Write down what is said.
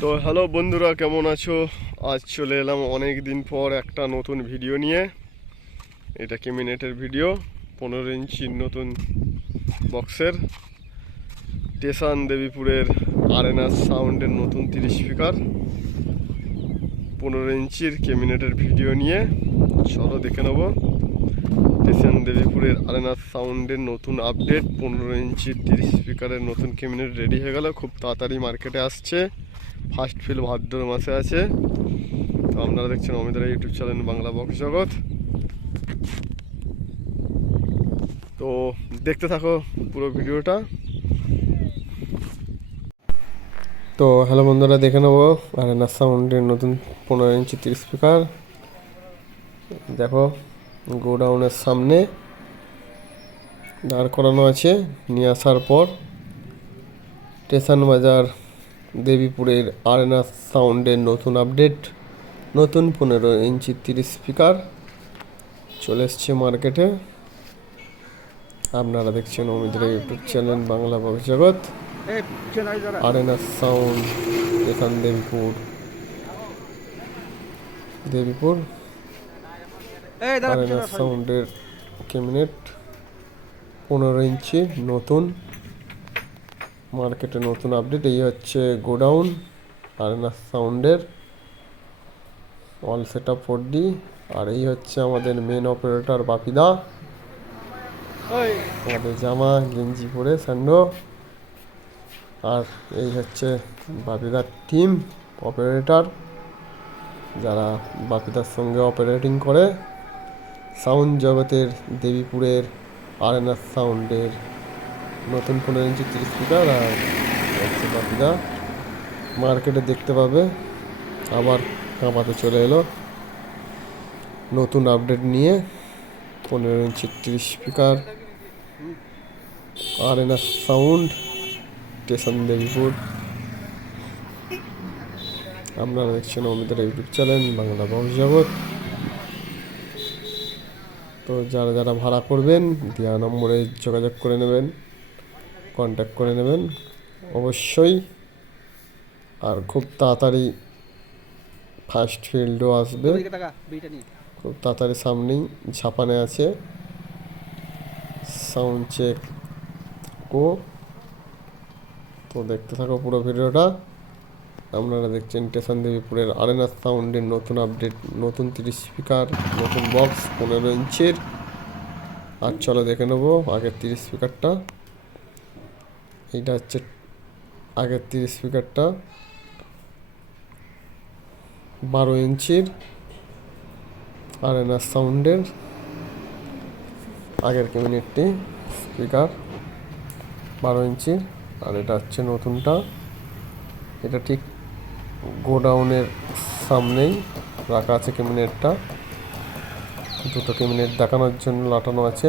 তো হ্যালো বন্ধুরা, কেমন আছো? আজ চলে এলাম অনেক দিন পর একটা নতুন ভিডিও নিয়ে। এটা কেমিনেটের ভিডিও পনেরো ইঞ্চির নতুন বক্সের স্টেশন দেবীপুরের আরেনা সাউন্ডের নতুন তিরিশ স্পিকার পনেরো ইঞ্চির কেমিনেটের ভিডিও নিয়ে, চলো দেখে নেব। স্টেশন দেবীপুরের আরেনা সাউন্ডের নতুন আপডেট, পনেরো ইঞ্চি তিরিশ স্পিকারের নতুন কেমিনেট রেডি হয়ে গেল, খুব তাড়াতাড়ি মার্কেটে আসছে। ফার্স্ট ফিল ভাদ্র মাসে আছে। তো আপনারা দেখছেন অমিতার YouTube channel Bangla box Jagat. তো দেখতে থাকো পুরো ভিডিওটা। তো হ্যালো বন্ধুরা, দেখে নেব আরেনা সাউন্ডের নতুন পনেরো ইঞ্চি তিরিশ স্পিকার দেখো। গোডাউনের সামনে দাঁড় করানো আছে। নিয়ে আসার পর স্টেশন বাজার দেবীপুরের আরেনা সাউন্ডের নতুন আপডেট, নতুন পনেরো ইঞ্চি তিরিশ স্পিকার চলে এসছে মার্কেটে। আপনারা দেখছেন অমিতের ইউটিউব চ্যানেল বাংলা জগৎ। আরেনা সাউন্ড এখান দেবীপুর। দেবীপুর। সাউন্ডের ক্যাবিনেট পনেরো ইঞ্চি নতুন। মার্কেটে নতুন আপডেট এই হচ্ছে গোডাউন আরেনা সাউন্ডের। All set up four D R এই হচ্ছে আমাদের মেন অপারেটর বাপিদা। আমাদের জামা গেঞ্জি পরে স্যান্ডো। আর এই হচ্ছে বাপিদার টিম অপারেটর যারা বাপিদার সঙ্গে অপারেটিং করে। সাউন্ড জগতের দেবীপুরের আর আরেনা সাউন্ডের নতুন পনেরো ইঞ্চি তিরিশ স্পিকার আর হচ্ছে বাকিদা মার্কেটে দেখতে পাবে, আবার কাঁপাতে চলে এলো। নতুন আপডেট নিয়ে পনেরো ইঞ্চি তিরিশ স্পিকার আর আরেনা সাউন্ড, স্টেশন দেবীপুর। আপনারা দেখছেন আমাদের ইউটিউব চ্যানেল, বাংলা বংশ জগৎ তো যারা যারা ভাড়া করবেন দেওয়া নম্বরে যোগাযোগ করে নেবেন কন্ট্যাক্ট করে নেবেন অবশ্যই। আর খুব তাড়াতাড়ি ফার্স্ট ফিল্ডও আসবে। খুব তাড়াতাড়ি সামনেই ছাপানে আছে। সাউন্ড চেক ও তো দেখতে থাকো পুরো ভিডিওটা। আপনারা দেখছেন স্টেশন দেবীপুরের আরেনা সাউন্ডের নতুন আপডেট, নতুন তিরিশ স্পিকার, নতুন বক্স পনেরো ইঞ্চির। আর চলো দেখে নেব আগের তিরিশ স্পিকারটা। এইটা হচ্ছে আগের তিরিশ স্পিকারটা। বারো ইঞ্চির আরেনা সাউন্ডের আগের ক্যাবিনেটটি স্পিকার, বারো ইঞ্চির। আর এটা হচ্ছে নতুনটা। এটা ঠিক গোডাউনের সামনেই রাখা আছে ক্যাবিনেটটা দুটো ক্যাবিনেট দেখানোর জন্য লাটানো আছে।